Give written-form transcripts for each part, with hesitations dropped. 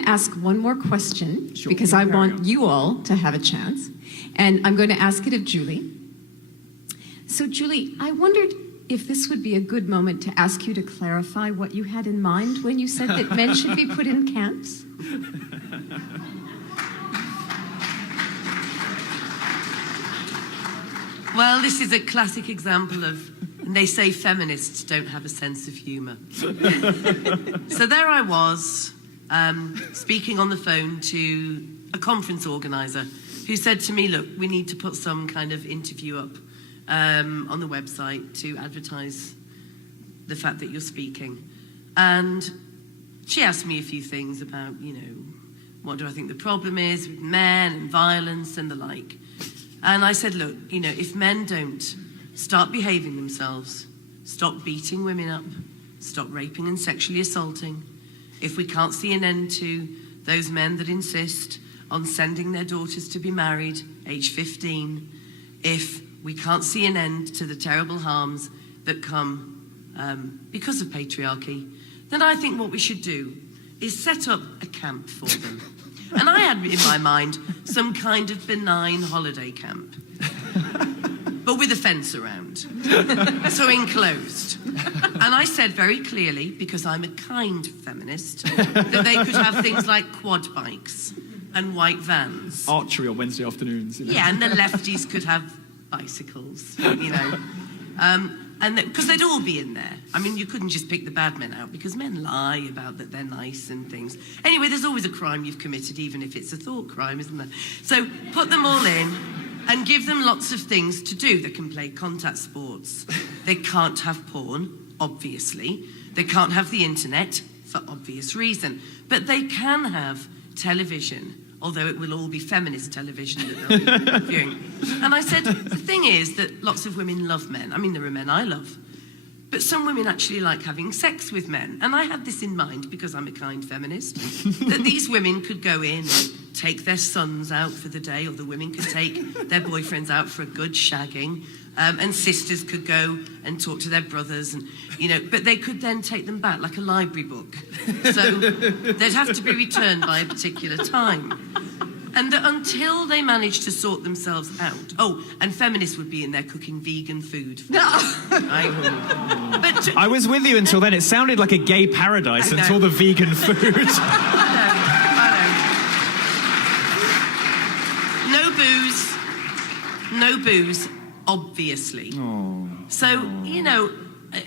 Ask one more question, Sure, because I want you all to have a chance. And I'm going to ask it of Julie. So Julie, I wondered if this would be a good moment to ask you to clarify what you had in mind when you said that men should be put in camps. Well, this is a classic example of, and they say feminists don't have a sense of humour. So there I was, speaking on the phone to a conference organiser who said to me, look, we need to put some kind of interview up on the website to advertise the fact that you're speaking. And she asked me a few things about, you know, what do I think the problem is with men and violence and the like. And I said, look, you know, if men don't start behaving themselves, stop beating women up, stop raping and sexually assaulting, if we can't see an end to those men that insist on sending their daughters to be married, age 15, if we can't see an end to the terrible harms that come because of patriarchy, then I think what we should do is set up a camp for them. And I had in my mind some kind of benign holiday camp, but with a fence around, so enclosed. And I said very clearly, because I'm a kind feminist, that they could have things like quad bikes and white vans. Archery on Wednesday afternoons. You know? Yeah, and the lefties could have bicycles, you know. And because they'd all be in there. I mean, you couldn't just pick the bad men out, because men lie about that they're nice and things. Anyway, there's always a crime you've committed, even if it's a thought crime, isn't there? So put them all in and give them lots of things to do. They can play contact sports. They can't have porn, obviously. They can't have the internet, for obvious reason. But they can have television, although it will all be feminist television that they'll be viewing. And I said, the thing is that lots of women love men. I mean, there are men I love. But some women actually like having sex with men. And I had this in mind, because I'm a kind feminist, that these women could go in and take their sons out for the day, or the women could take their boyfriends out for a good shagging, and sisters could go and talk to their brothers, and, you know, but they could then take them back like a library book. So they'd have to be returned by a particular time. And that until they manage to sort themselves out, oh, and feminists would be in there cooking vegan food. I was with you until then. It sounded like a gay paradise until the vegan food. No booze, obviously. Oh, so, you know,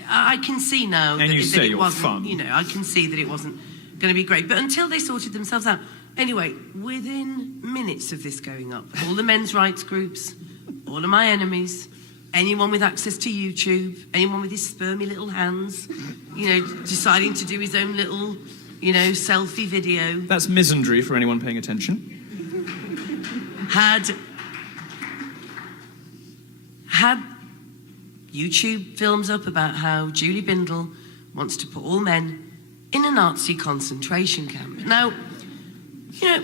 I can see now that it wasn't fun. You know, I can see that it wasn't going to be great. But until they sorted themselves out. Anyway, within minutes of this going up, all the men's rights groups, all of my enemies, anyone with access to YouTube, anyone with his spermy little hands, you know, deciding to do his own little, you know, selfie video. That's misandry for anyone paying attention. Had YouTube films up about how Julie Bindel wants to put all men in a Nazi concentration camp. Now, you know,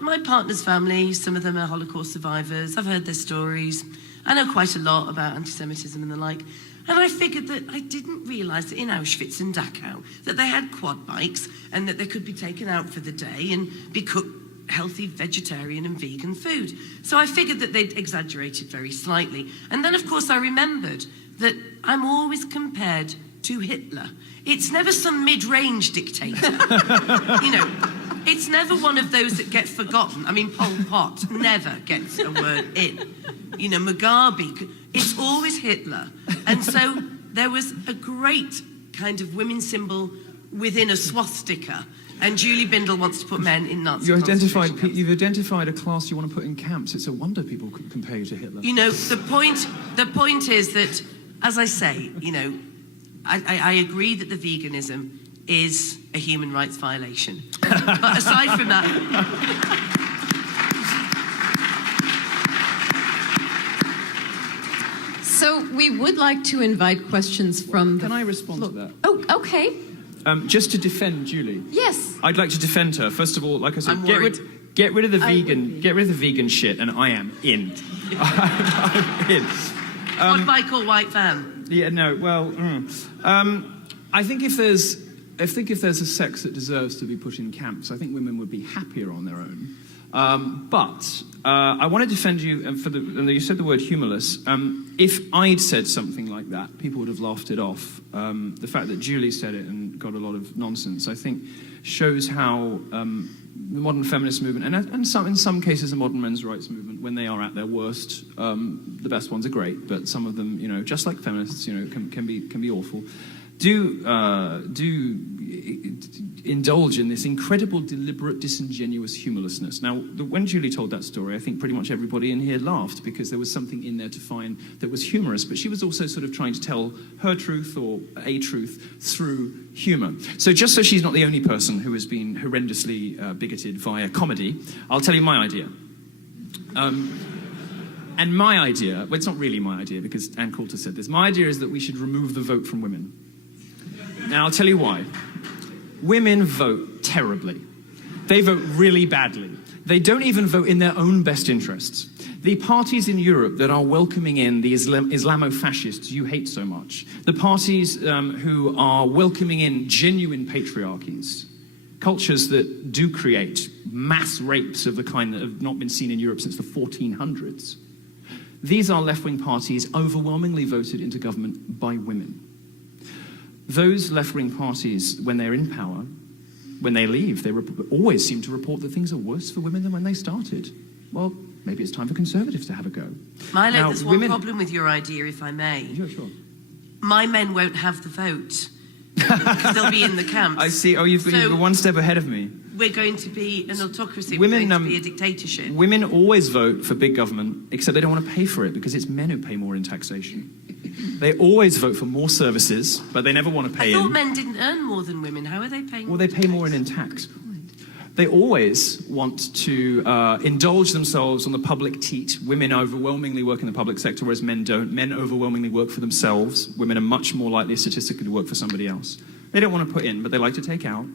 my partner's family, some of them are Holocaust survivors. I've heard their stories. I know quite a lot about anti-Semitism and the like. And I figured that I didn't realise that in Auschwitz and Dachau that they had quad bikes and that they could be taken out for the day and be cooked healthy vegetarian and vegan food. So I figured that they'd exaggerated very slightly. And then, of course, I remembered that I'm always compared to Hitler. It's never some mid-range dictator. You know, it's never one of those that get forgotten. I mean, Pol Pot never gets a word in. You know, Mugabe, it's always Hitler. And so there was a great kind of women's symbol within a swastika. And Julie Bindel wants to put men in Nazi concentration camps. You've identified a class you want to put in camps. It's a wonder people could compare you to Hitler. You know, the point is that, as I say, you know, I agree that the veganism is a human rights violation. But aside from that... So we would like to invite questions from... Can I respond to that? Oh, okay. Just to defend Julie. Yes. I'd like to defend her. First of all, like I said, get rid of the vegan shit, and I am in. I'm in. What bike or white van? Yeah, no, well, I think if there's I think if there's a sex that deserves to be put in camps, I think women would be happier on their own. But I want to defend you, and you said the word humorless. If I'd said something like that, people would have laughed it off. The fact that Julie said it and got a lot of nonsense, I think, shows how the modern feminist movement, and in some cases the modern men's rights movement, when they are at their worst, the best ones are great, but some of them, just like feminists, can be awful. Do indulge in this incredible, deliberate, disingenuous humorlessness. Now, when Julie told that story, I think pretty much everybody in here laughed because there was something in there to find that was humorous, but she was also sort of trying to tell her truth or a truth through humor. So just so she's not the only person who has been horrendously bigoted via comedy, I'll tell you my idea. And my idea, well, it's not really my idea because Ann Coulter said this, my idea is that we should remove the vote from women. Now, I'll tell you why. Women vote terribly. They vote really badly. They don't even vote in their own best interests. The parties in Europe that are welcoming in the Islamo-fascists you hate so much, the parties who are welcoming in genuine patriarchies, cultures that do create mass rapes of the kind that have not been seen in Europe since the 1400s, these are left-wing parties overwhelmingly voted into government by women. Those left-wing parties, when they're in power, when they leave, they always seem to report that things are worse for women than when they started. Well, maybe it's time for conservatives to have a go. Milo, there's one problem with your idea, if I may. Yeah, sure. My men won't have the vote. They'll be in the camps. I see. Oh, you're one step ahead of me. We're going to be an autocracy. We're going to be a dictatorship. Women always vote for big government, except they don't want to pay for it because it's men who pay more in taxation. They always vote for more services, but they never want to pay in. I thought men didn't earn more than women. How are they paying? Well, they pay more in tax. They always want to indulge themselves on the public teat. Women overwhelmingly work in the public sector, whereas men don't. Men overwhelmingly work for themselves. Women are much more likely statistically to work for somebody else. They don't want to put in, but they like to take out.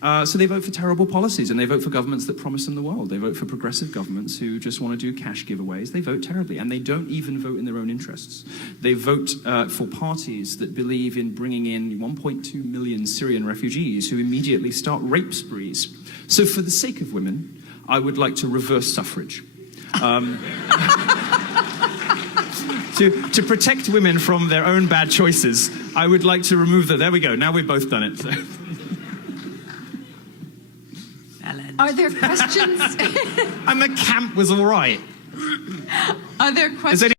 So they vote for terrible policies, and they vote for governments that promise them the world. They vote for progressive governments who just want to do cash giveaways. They vote terribly, and they don't even vote in their own interests. They vote for parties that believe in bringing in 1.2 million Syrian refugees who immediately start rape sprees. So for the sake of women, I would like to reverse suffrage. To protect women from their own bad choices, I would like to remove the... There we go, now we've both done it. So. Are there questions? And the camp was all right. Are there questions?